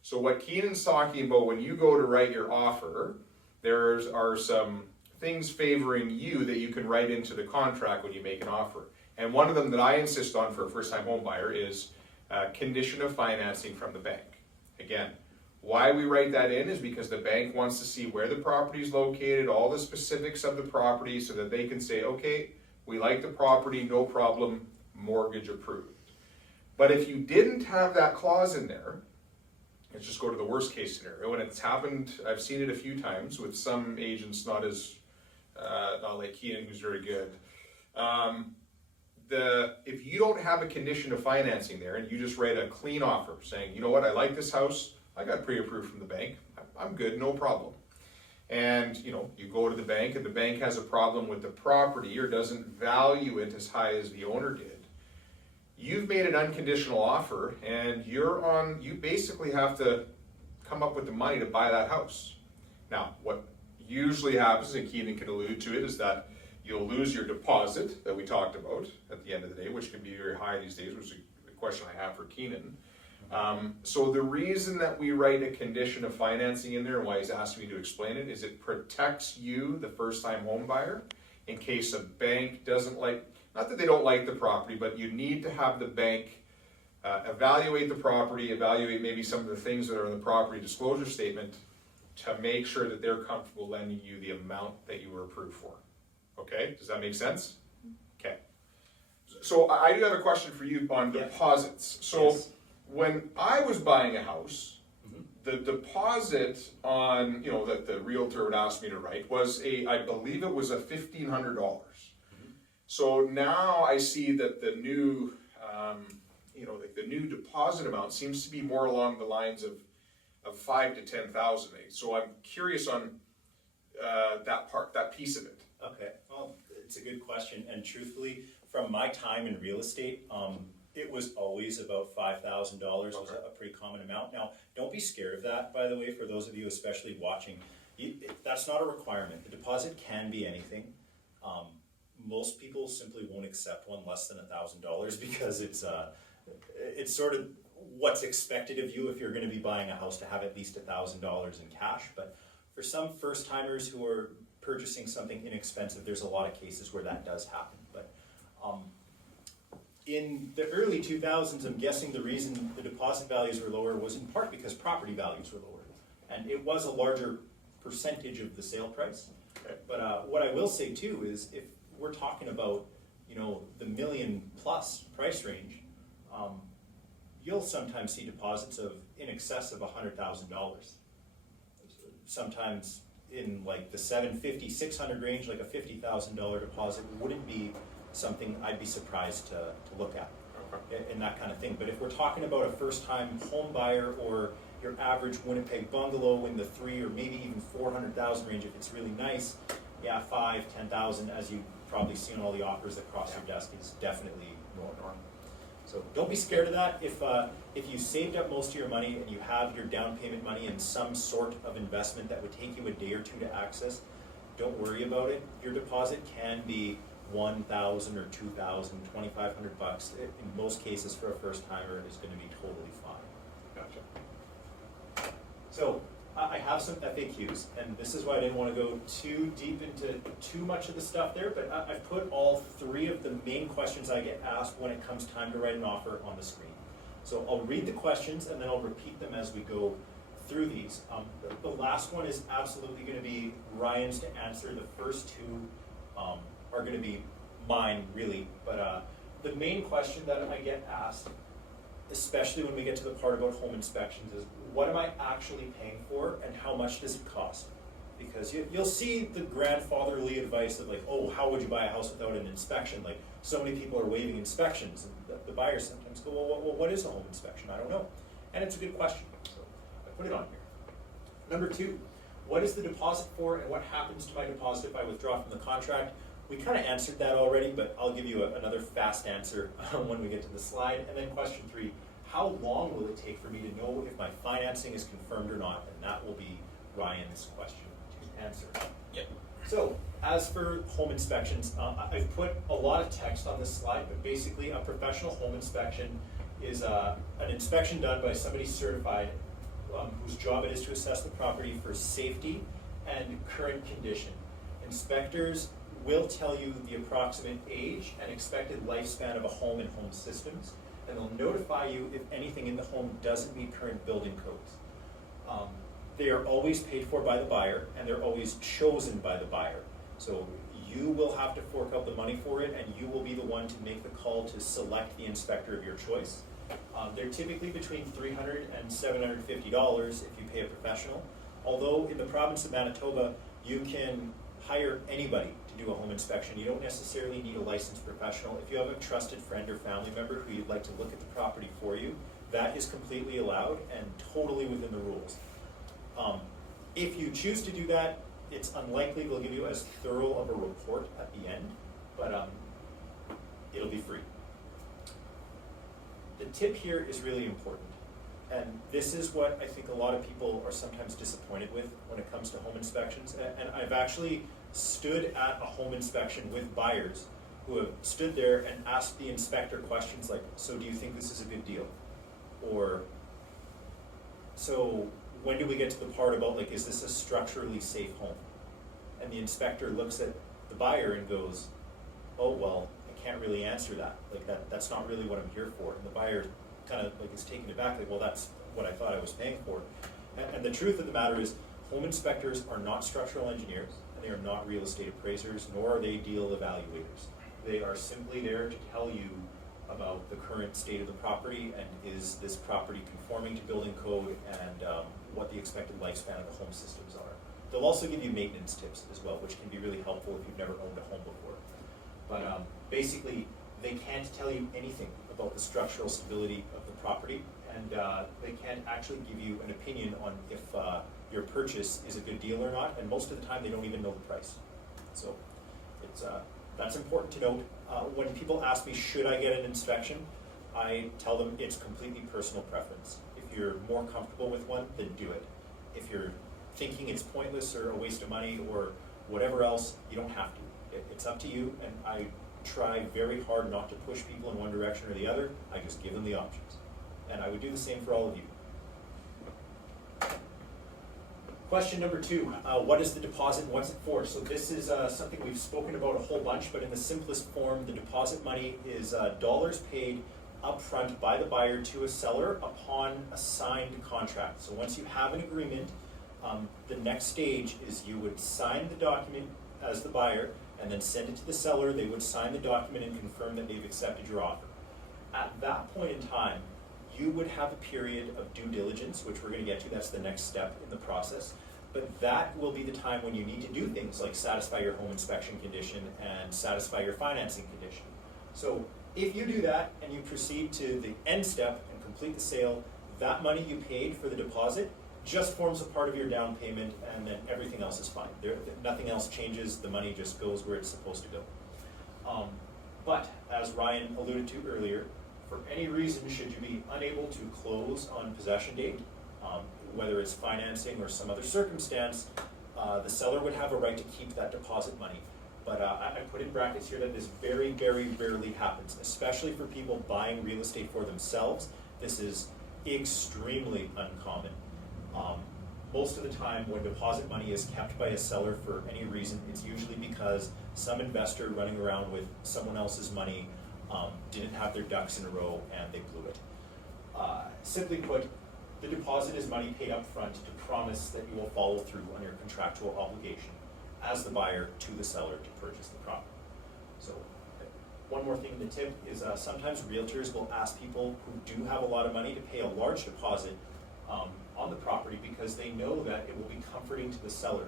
So what Keenan's talking about, when you go to write your offer, there are some things favoring you that you can write into the contract when you make an offer. And one of them that I insist on for a first-time home buyer is condition of financing from the bank. Again, why we write that in is because the bank wants to see where the property is located, all the specifics of the property, so that they can say, okay, we like the property, no problem, mortgage approved. But if you didn't have that clause in there, let's just go to the worst case scenario, and it's happened, I've seen it a few times with some agents, not like Keenan, who's very good. If you don't have a condition of financing there and you just write a clean offer saying, you know what, I like this house, I got pre-approved from the bank, I'm good, no problem. And you go to the bank and the bank has a problem with the property or doesn't value it as high as the owner did. You've made an unconditional offer and you basically have to come up with the money to buy that house. Now, what usually happens, and Keenan can allude to it, is that You'll lose your deposit that we talked about at the end of the day, which can be very high these days, which is a question I have for Keenan. So the reason that we write a condition of financing in there, and why he's asking me to explain it, is it protects you, the first-time home buyer, in case a bank doesn't like, not that they don't like the property, but you need to have the bank evaluate the property, evaluate maybe some of the things that are in the property disclosure statement to make sure that they're comfortable lending you the amount that you were approved for. Okay, does that make sense? Okay. So I do have a question for you on deposits. So Yes. when I was buying a house, the deposit on, that the realtor would ask me to write was I believe it was $1,500. So now I see that the new, like the new deposit amount seems to be more along the lines of 5,000 to 10,000. So I'm curious on that piece of it. Okay, well, it's a good question, and truthfully, from my time in real estate, it was always about $5,000 was a pretty common amount. Now, don't be scared of that, by the way, for those of you especially watching. That's not a requirement. The deposit can be anything. Most people simply won't accept one less than $1,000 because it's sort of what's expected of you if you're going to be buying a house to have at least $1,000 in cash. But for some first-timers who are purchasing something inexpensive, there's a lot of cases where that does happen. But in the early 2000s, I'm guessing the reason the deposit values were lower was in part because property values were lower. And it was a larger percentage of the sale price. Okay. But what I will say too is if we're talking about, the million plus price range, you'll sometimes see deposits of in excess of $100,000. Sometimes in like the 750, 600 range, like a $50,000 deposit wouldn't be something I'd be surprised to look at. Okay. And that kind of thing. But if we're talking about a first-time home buyer or your average Winnipeg bungalow in the 3 or maybe even 400,000 range, if it's really nice, 5, 10,000, as you probably see on all the offers that cross your desk, is definitely normal. So don't be scared of that. If you saved up most of your money and you have your down payment money in some sort of investment that would take you a day or two to access, don't worry about it. Your deposit can be $1,000 or $2,000, $2,500. In most cases, for a first timer, is going to be totally fine. Gotcha. So I have some FAQs, and this is why I didn't want to go too deep into too much of the stuff there, but I've put all 3 of the main questions I get asked when it comes time to write an offer on the screen. So I'll read the questions, and then I'll repeat them as we go through these. The last one is absolutely going to be Ryan's to answer. The first 2 are going to be mine, really. But the main question that I get asked, especially when we get to the part about home inspections, is what am I actually paying for and how much does it cost? Because you'll see the grandfatherly advice of like, oh, how would you buy a house without an inspection? Like, so many people are waiving inspections, and the buyers sometimes go, well, what is a home inspection? I don't know. And it's a good question, so I put it on here. Number 2, what is the deposit for and what happens to my deposit if I withdraw from the contract? We kind of answered that already, but I'll give you another fast answer when we get to the slide. And then question 3, how long will it take for me to know if my financing is confirmed or not? And that will be Ryan's question to answer. Yep. So, as for home inspections, I've put a lot of text on this slide, but basically a professional home inspection is an inspection done by somebody certified whose job it is to assess the property for safety and current condition. Inspectors will tell you the approximate age and expected lifespan of a home and home systems, and they'll notify you if anything in the home doesn't meet current building codes. They are always paid for by the buyer, and they're always chosen by the buyer. So you will have to fork out the money for it, and you will be the one to make the call to select the inspector of your choice. They're typically between $300 and $750 if you pay a professional. Although in the province of Manitoba, you can hire anybody to do a home inspection. You don't necessarily need a licensed professional. If you have a trusted friend or family member who you'd like to look at the property for you, that is completely allowed and totally within the rules. If you choose to do that, it's unlikely they'll give you as thorough of a report at the end, but it'll be free. The tip here is really important, and this is what I think a lot of people are sometimes disappointed with when it comes to home inspections, and I've actually stood at a home inspection with buyers who have stood there and asked the inspector questions like, so do you think this is a good deal? Or, so when do we get to the part about like, is this a structurally safe home? And the inspector looks at the buyer and goes, oh, well, I can't really answer that. Like that's not really what I'm here for. And the buyer kind of like is taken aback, like, well, that's what I thought I was paying for. And the truth of the matter is, home inspectors are not structural engineers, and they are not real estate appraisers, nor are they deal evaluators. They are simply there to tell you about the current state of the property and is this property conforming to building code and what the expected lifespan of the home systems are. They'll also give you maintenance tips as well, which can be really helpful if you've never owned a home before. But basically, they can't tell you anything about the structural stability of the property, and they can't actually give you an opinion on if your purchase is a good deal or not, and most of the time they don't even know the price. So it's that's important to note. When people ask me, should I get an inspection, I tell them it's completely personal preference. If you're more comfortable with one, then do it. If you're thinking it's pointless or a waste of money or whatever else, you don't have to. It's up to you, and I try very hard not to push people in one direction or the other. I just give them the options. And I would do the same for all of you. Question number 2, what is the deposit and what's it for? So this is something we've spoken about a whole bunch, but in the simplest form, the deposit money is dollars paid upfront by the buyer to a seller upon a signed contract. So once you have an agreement, the next stage is you would sign the document as the buyer and then send it to the seller. They would sign the document and confirm that they've accepted your offer. At that point in time, you would have a period of due diligence, which we're going to get to. That's the next step in the process. But that will be the time when you need to do things like satisfy your home inspection condition and satisfy your financing condition. So if you do that and you proceed to the end step and complete the sale, that money you paid for the deposit just forms a part of your down payment, and then everything else is fine. Nothing else changes. The money just goes where it's supposed to go. But as Ryan alluded to earlier, for any reason, should you be unable to close on possession date, whether it's financing or some other circumstance, the seller would have a right to keep that deposit money. But I put in brackets here that this very, very rarely happens, especially for people buying real estate for themselves. This is extremely uncommon. Most of the time when deposit money is kept by a seller for any reason, it's usually because some investor running around with someone else's money didn't have their ducks in a row and they blew it. Simply put, the deposit is money paid up front to promise that you will follow through on your contractual obligation as the buyer to the seller to purchase the property. So one more thing in the tip is sometimes realtors will ask people who do have a lot of money to pay a large deposit on the property because they know that it will be comforting to the seller.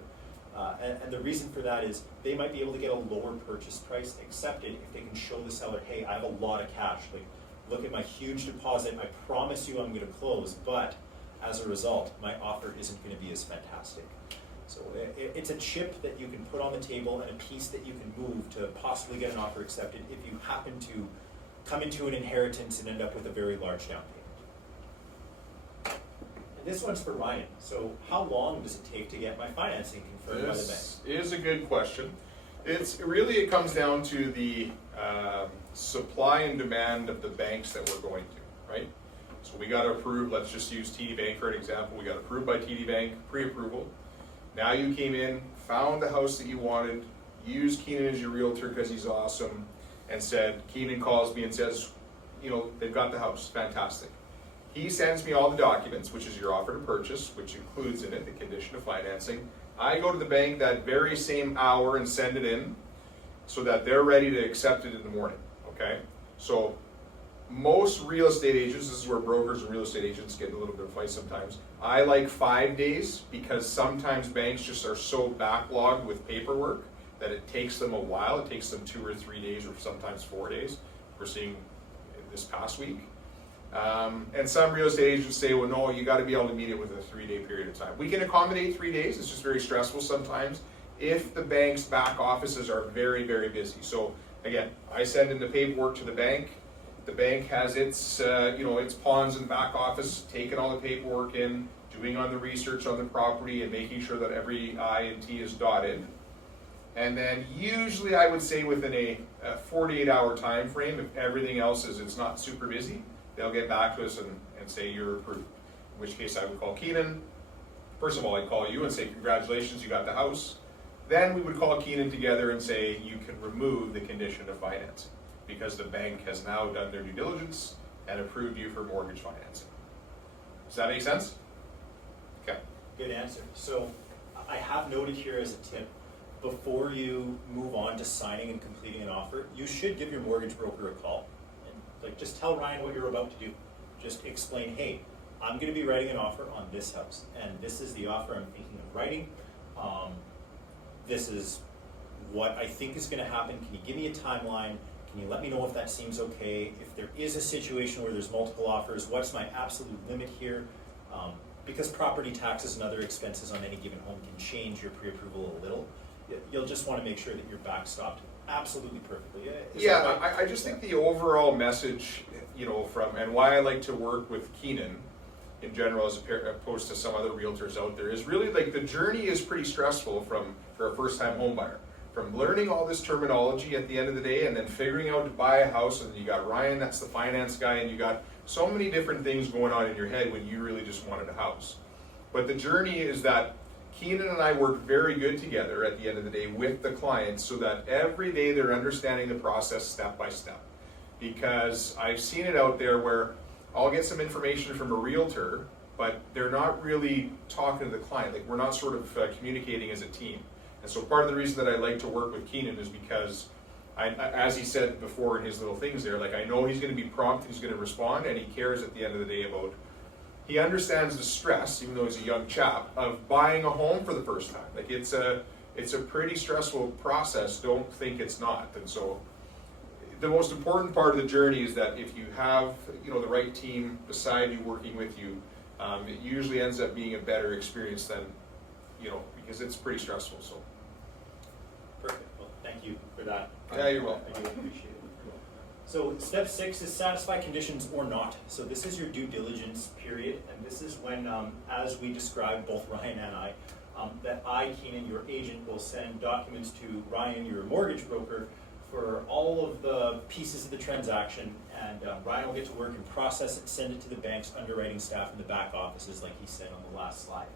And the reason for that is they might be able to get a lower purchase price accepted if they can show the seller, hey, I have a lot of cash. Like, look at my huge deposit. I promise you I'm going to close, but as a result, my offer isn't going to be as fantastic. So it's a chip that you can put on the table and a piece that you can move to possibly get an offer accepted if you happen to come into an inheritance and end up with a very large down payment. And this one's for Ryan. So how long does it take to get my financing confirmed by the bank? This is a good question. It comes down to the supply and demand of the banks that we're going to, right? So we got approved, let's just use TD Bank for an example. We got approved by TD Bank, pre-approval. Now you came in, found the house that you wanted, used Keenan as your realtor because he's awesome, and said, Keenan calls me and says, you know, they've got the house, fantastic. He sends me all the documents, which is your offer to purchase, which includes in it the condition of financing. I go to the bank that very same hour and send it in so that they're ready to accept it in the morning, okay? So most real estate agents, this is where brokers and real estate agents get in a little bit of fight sometimes. I like 5 days because sometimes banks just are so backlogged with paperwork that it takes them a while. It takes them 2 or 3 days or sometimes 4 days. We're seeing this past week. And some real estate agents say, well, no, you got to be able to meet it with a 3-day period of time. We can accommodate 3 days. It's just very stressful sometimes if the bank's back offices are very, very busy. So again, I send in the paperwork to the bank. The bank has its, its pawns in the back office, taking all the paperwork in, doing on the research on the property and making sure that every I and T is dotted. And then usually I would say within a 48-hour time frame, if everything else it's not super busy, they'll get back to us and say you're approved. In which case I would call Keenan. First of all, I'd call you and say congratulations, you got the house. Then we would call Keenan together and say you can remove the condition of financing because the bank has now done their due diligence and approved you for mortgage financing. Does that make sense? Okay. Good answer. So I have noted here as a tip, before you move on to signing and completing an offer, you should give your mortgage broker a call. And like, just tell Ryan what you're about to do. Just explain, hey, I'm going to be writing an offer on this house, and this is the offer I'm thinking of writing. This is what I think is going to happen. Can you give me a timeline? Can you let me know if that seems okay? If there is a situation where there's multiple offers, what's my absolute limit here? Because property taxes and other expenses on any given home can change your pre-approval a little. You'll just want to make sure that you're backstopped absolutely perfectly. Yeah, I just think the overall message, and why I like to work with Keenan in general as opposed to some other realtors out there is really like the journey is pretty stressful for a first-time home buyer. From learning all this terminology at the end of the day and then figuring out to buy a house, and you got Ryan, that's the finance guy, and you got so many different things going on in your head when you really just wanted a house. But the journey is that Keenan and I work very good together at the end of the day with the clients so that every day they're understanding the process step by step. Because I've seen it out there where I'll get some information from a realtor, but they're not really talking to the client. Like, we're not sort of communicating as a team. And so part of the reason that I like to work with Keenan is because, as he said before in his little things there, like, I know he's going to be prompt, he's going to respond, and he cares at the end of the day about, he understands the stress, even though he's a young chap, of buying a home for the first time. Like, it's a pretty stressful process. Don't think it's not. And so the most important part of the journey is that if you have the right team beside you working with you, it usually ends up being a better experience than because it's pretty stressful. So perfect. Well, thank you for that. Yeah, you're welcome. I do appreciate it. So step 6 is satisfy conditions or not. So this is your due diligence period, and this is when, as we described, both Ryan and I, that I, Keenan, your agent, will send documents to Ryan, your mortgage broker, for all of the pieces of the transaction, and Ryan will get to work and process it, send it to the bank's underwriting staff in the back offices, like he said on the last slide.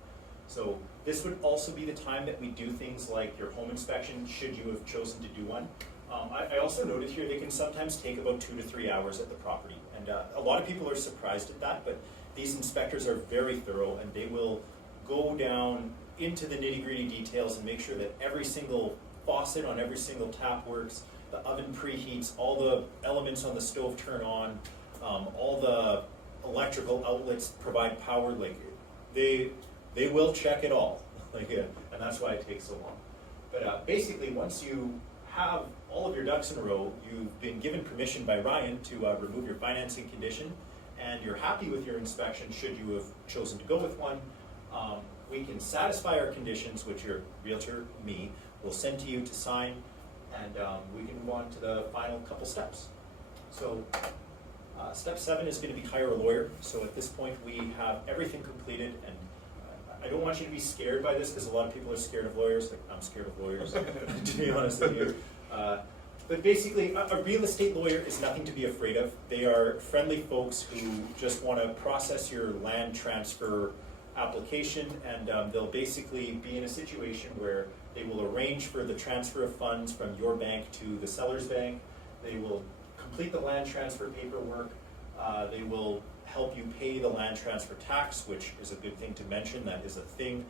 So this would also be the time that we do things like your home inspection, should you have chosen to do one. I also noted here they can sometimes take about 2 to 3 hours at the property, and a lot of people are surprised at that, but these inspectors are very thorough, and they will go down into the nitty-gritty details and make sure that every single faucet on every single tap works, the oven preheats, all the elements on the stove turn on, all the electrical outlets provide power. Like, they will check it all, and that's why it takes so long. But basically, once you have all of your ducks in a row, you've been given permission by Ryan to remove your financing condition, and you're happy with your inspection should you have chosen to go with one. We can satisfy our conditions, which your realtor, me, will send to you to sign, and we can move on to the final couple steps. So step 7 is going to be hire a lawyer. So at this point we have everything completed, and I don't want you to be scared by this because a lot of people are scared of lawyers. Like, I'm scared of lawyers, to be honest with you. But basically, a real estate lawyer is nothing to be afraid of. They are friendly folks who just want to process your land transfer application, and they'll basically be in a situation where they will arrange for the transfer of funds from your bank to the seller's bank. They will complete the land transfer paperwork. They will help you pay the land transfer tax, which is a good thing to mention. That is a thing.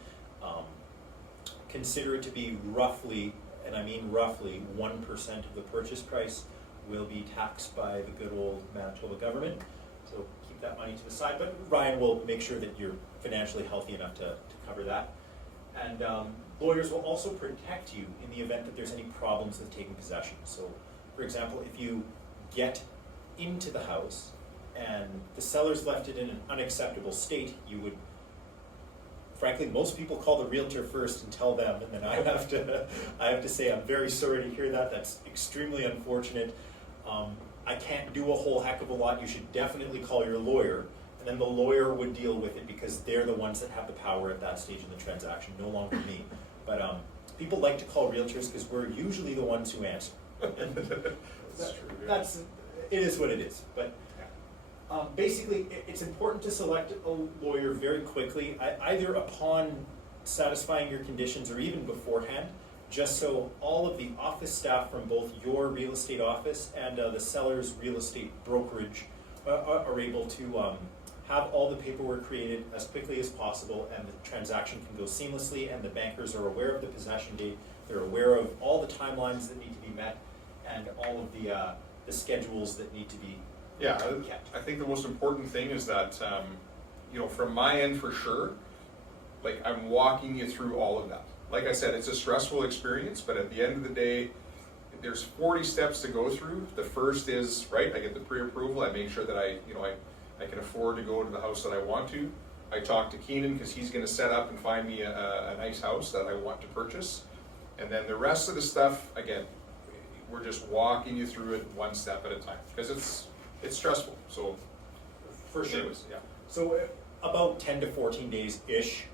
Consider it to be roughly, and I mean roughly, 1% of the purchase price will be taxed by the good old Manitoba government. So keep that money to the side, but Ryan will make sure that you're financially healthy enough to cover that. And lawyers will also protect you in the event that there's any problems with taking possession. So, for example, if you get into the house and the seller's left it in an unacceptable state, you would, frankly, most people call the realtor first and tell them, and then I have to say I'm very sorry to hear that. That's extremely unfortunate. I can't do a whole heck of a lot. You should definitely call your lawyer, and then the lawyer would deal with it because they're the ones that have the power at that stage in the transaction, no longer me. But people like to call realtors because we're usually the ones who answer. That's true. Yeah. That's, it is what it is, but basically, it's important to select a lawyer very quickly, either upon satisfying your conditions or even beforehand, just so all of the office staff from both your real estate office and the seller's real estate brokerage are able to have all the paperwork created as quickly as possible, and the transaction can go seamlessly, and the bankers are aware of the possession date, they're aware of all the timelines that need to be met, and all of the schedules that need to be Yeah, kept. I think the most important thing is that, you know, from my end for sure, like I'm walking you through all of that. Like I said, it's a stressful experience, but at the end of the day, there's 40 steps to go through. The first is, right, I get the pre-approval, I make sure that I can afford to go to the house that I want to. I talk to Keenan because he's gonna set up and find me a nice house that I want to purchase. And then the rest of the stuff, again, we're just walking you through it one step at a time, because it's stressful, so. For sure. Anyways, yeah. So about 10 to 14 days-ish,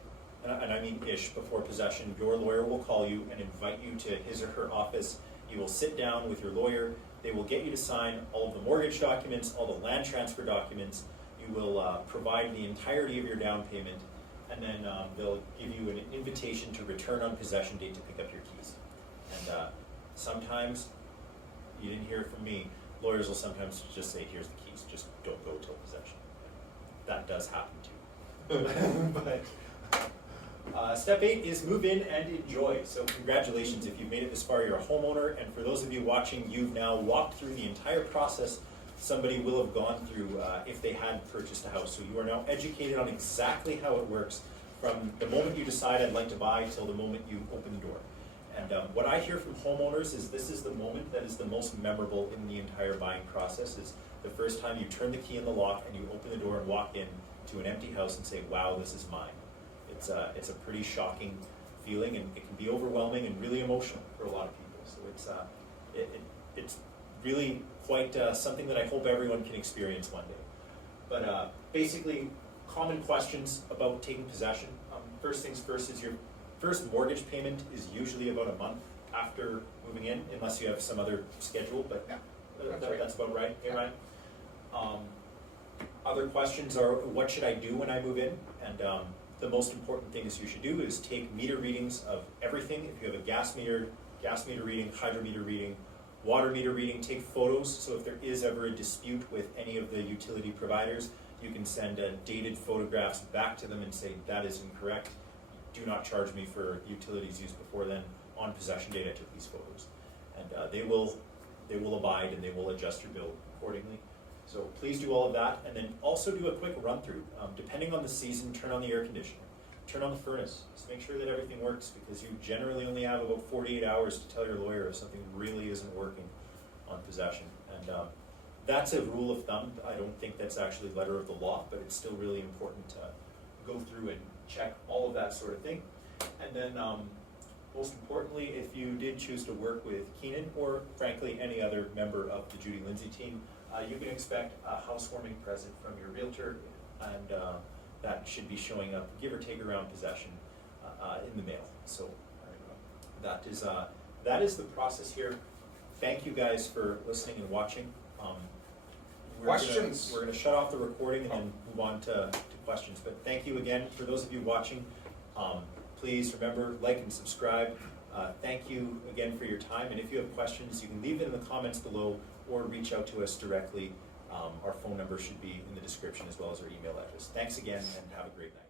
and I mean ish, before possession, your lawyer will call you and invite you to his or her office. You will sit down with your lawyer. They will get you to sign all of the mortgage documents, all the land transfer documents. You will provide the entirety of your down payment, and then they'll give you an invitation to return on possession date to pick up your keys. And sometimes, you didn't hear it from me, lawyers will sometimes just say, here's the keys, just don't go till possession. That does happen too. But step 8 is move in and enjoy. So congratulations if you've made it this far, you're a homeowner, and for those of you watching, you've now walked through the entire process somebody will have gone through if they had purchased a house. So you are now educated on exactly how it works from the moment you decide I'd like to buy till the moment you open the door. And what I hear from homeowners is this is the moment that is the most memorable in the entire buying process, is the first time you turn the key in the lock and you open the door and walk in to an empty house and say, wow, this is mine. It's a pretty shocking feeling, and it can be overwhelming and really emotional for a lot of people. So it's really quite something that I hope everyone can experience one day. But basically, common questions about taking possession. First things first is your first mortgage payment is usually about a month after moving in, unless you have some other schedule, but Yeah, that's about right. Hey, Ryan? Other questions are, what should I do when I move in? And the most important things you should do is take meter readings of everything. If you have a gas meter reading, hydrometer reading, water meter reading, take photos. So if there is ever a dispute with any of the utility providers, you can send dated photographs back to them and say, that is incorrect. Do not charge me for utilities used before then. On possession date, I took these photos. And they will abide, and they will adjust your bill accordingly. So please do all of that, and then also do a quick run through. Depending on the season, turn on the air conditioner, turn on the furnace. Just make sure that everything works, because you generally only have about 48 hours to tell your lawyer if something really isn't working on possession. And that's a rule of thumb. I don't think that's actually letter of the law, but it's still really important to go through and check all of that sort of thing. And then most importantly, if you did choose to work with Keenan, or frankly any other member of the Judy Lindsay team, you can expect a housewarming present from your realtor, and that should be showing up, give or take, around possession in the mail. So that is the process here. Thank you guys for listening and watching. Questions? We're going to shut off the recording and then move on to questions. But thank you again for those of you watching. Please remember, like and subscribe. Thank you again for your time. And if you have questions, you can leave it in the comments below or reach out to us directly. Our phone number should be in the description, as well as our email address. Thanks again, and have a great night.